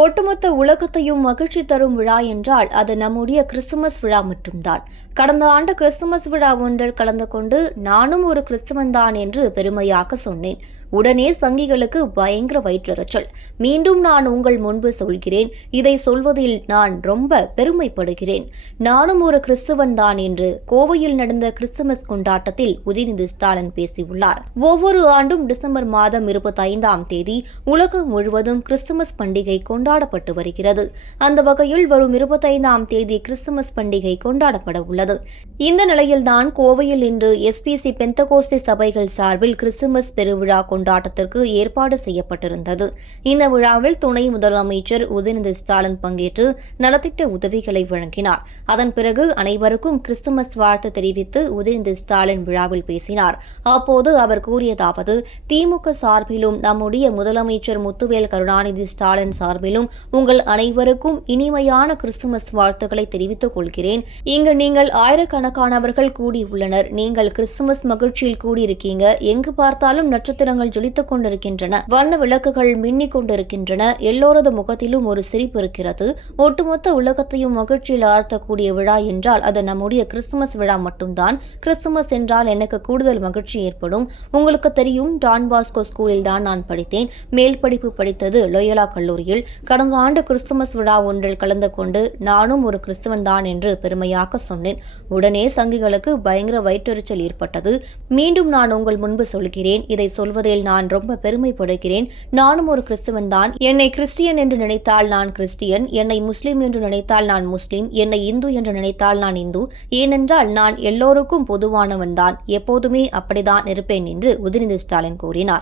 ஒட்டுமொத்த உலகத்தையும் மகிழ்ச்சி தரும் விழா என்றால் அது நம்முடைய கிறிஸ்துமஸ் விழா மட்டும்தான். கடந்த ஆண்டு கிறிஸ்துமஸ் விழா ஒன்றில் கலந்து கொண்டு நானும் ஒரு கிறிஸ்துவன்தான் என்று பெருமையாக சொன்னேன். உடனே சங்கிகளுக்கு பயங்கர வயிற்றெரிச்சல். மீண்டும் நான் உங்கள் முன்பு சொல்கிறேன், இதை சொல்வதில் நான் ரொம்ப பெருமைப்படுகிறேன். நானும் ஒரு கிறிஸ்துவன்தான் என்று கோவையில் நடந்த கிறிஸ்துமஸ் கொண்டாட்டத்தில் உதயநிதி ஸ்டாலின் பேசியுள்ளார். ஒவ்வொரு ஆண்டும் டிசம்பர் மாதம் 25ஆம் தேதி உலகம் முழுவதும் கிறிஸ்துமஸ் பண்டிகை கொண்டாடப்பட்டு வருகிறது. அந்த வகையில் வரும் 25ஆம் தேதி கிறிஸ்துமஸ் பண்டிகை கொண்டாடப்பட உள்ளது. இந்த நிலையில்தான் கோவையில் இன்று எஸ்பிசி பெந்தகோஸ்தே சபைகள் சார்பில் கிறிஸ்துமஸ் பெருவிழா கொண்டாட்டத்திற்கு ஏற்பாடு செய்யப்பட்டிருந்தது. இந்த விழாவில் துணை முதலமைச்சர் உதயநிதி ஸ்டாலின் பங்கேற்று நலத்திட்ட உதவிகளை வழங்கினார். அதன் பிறகு அனைவருக்கும் கிறிஸ்துமஸ் வாழ்த்து தெரிவித்து உதயநிதி ஸ்டாலின் விழாவில் பேசினார். அப்போது அவர் கூறியதாவது, திமுக சார்பிலும் நம்முடைய முதலமைச்சர் முத்துவேல் கருணாநிதி ஸ்டாலின் சார்பிலும் உங்கள் அனைவருக்கும் இனிமையான கிறிஸ்துமஸ் வாழ்த்துக்களை தெரிவித்துக் கொள்கிறேன். இங்கு நீங்கள் ஆயிரக்கணக்கானவர்கள் கூடியுள்ளனர். நீங்கள் கிறிஸ்துமஸ் மகிழ்ச்சியில் கூடியிருக்கீங்க. எங்கு பார்த்தாலும் நட்சத்திரங்கள் ஜொலித்துக் கொண்டிருக்கின்றன. வண்ண விளக்குகள் மின்னிக் கொண்டிருக்கின்றன. எல்லோரது முகத்திலும் ஒரு சிரிப்பு இருக்கிறது. ஒட்டுமொத்த உலகத்தையும் மகிழ்ச்சியில் ஆழ்த்தக்கூடிய விழா என்றால் அது நம்முடைய கிறிஸ்துமஸ் விழா மட்டும்தான். கிறிஸ்துமஸ் என்றால் எனக்கு கூடுதல் மகிழ்ச்சி ஏற்படும். உங்களுக்கு தெரியும், டான் பாஸ்கோ ஸ்கூலில் தான் நான் படித்தேன். மேல் படிப்பு படித்தது லோயலா கல்லூரியில். கடந்த ஆண்டு கிறிஸ்துமஸ் விழா ஒன்றில் கலந்து கொண்டு நானும் ஒரு கிறிஸ்துவன் தான் என்று பெருமையாக சொன்னேன். உடனே சங்கிகளுக்கு பயங்கர வயிற்றெரிச்சல் ஏற்பட்டது. மீண்டும் நான் உங்கள் முன்பு சொல்கிறேன், இதை சொல்வதில் நான் ரொம்ப பெருமைப்படுகிறேன். நானும் ஒரு கிறிஸ்துவன் தான். என்னை கிறிஸ்டியன் என்று நினைத்தால் நான் கிறிஸ்டியன், என்னை முஸ்லிம் என்று நினைத்தால் நான் முஸ்லிம், என்னை இந்து என்று நினைத்தால் நான் இந்து. ஏனென்றால் நான் எல்லோருக்கும் பொதுவானவன் தான். எப்போதுமே அப்படிதான் இருப்பேன் என்று உதயநிதி ஸ்டாலின் கூறினார்.